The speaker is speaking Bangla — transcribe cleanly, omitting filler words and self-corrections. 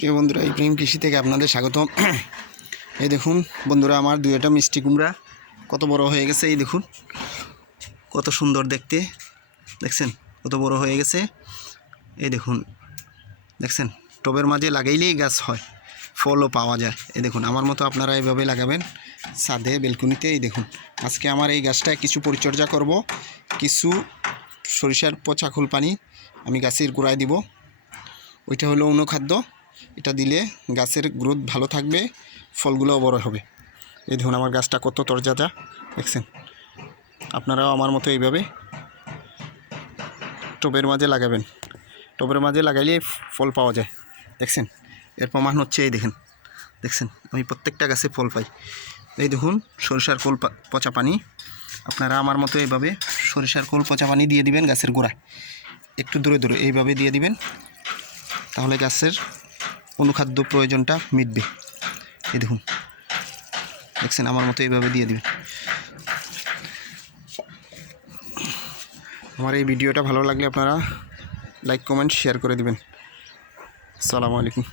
প্রিয় বন্ধুরা, ইব্রাহিম কৃষি থেকে আপনাদের স্বাগতম। এই দেখুন বন্ধুরা, আমার দুইটা মিষ্টি কুমড়া কত বড় হয়ে গেছে। এই দেখুন কত সুন্দর দেখতে, দেখছেন কত বড় হয়ে গেছে। এই দেখুন, দেখছেন টবের মাঝে লাগাইলেই গাছ হয়, ফলও পাওয়া যায়। এই দেখুন আমার মতো আপনারা এইভাবে লাগাবেন ছাদে, বেলকুনিতে। এই দেখুন আজকে আমার এই গাছটা কিছু পরিচর্যা করব। কিছু সরিষার পচা খোল পানি আমি গাছের গোড়ায় দিব। ওইটা হলো অনুখাদ্য। এটা দিলে গাছের গ্রোথ ভালো থাকবে, ফলগুলোও বড় হবে। এই দেখুন আমার গাছটা কত তরতাজা, দেখছেন। আপনারাও আমার মতো এইভাবে টবের মাঝে লাগাবেন। টবের মাঝে লাগাইলে ফল পাওয়া যায়, দেখছেন। এর প্রমাণ হচ্ছে এই দেখেন, দেখছেন আমি প্রত্যেকটা গাছে ফল পাই। এই দেখুন সরিষার খোল পচা পানি, আপনারা আমার মতো এইভাবে সরিষার খোল পচা পানি দিয়ে দিবেন গাছের গোড়ায়, একটু দূরে দূরে এইভাবে দিয়ে দিবেন, তাহলে গাছের অনুখাদ্য প্রয়োজনটা মিটবে। এই দেখুন, দেখছেন আমার মতো এইভাবে দিয়ে দিবেন। আমার এই ভিডিওটা ভালো লাগলে আপনারা লাইক কমেন্ট শেয়ার করে দিবেন। আসসালামু আলাইকুম।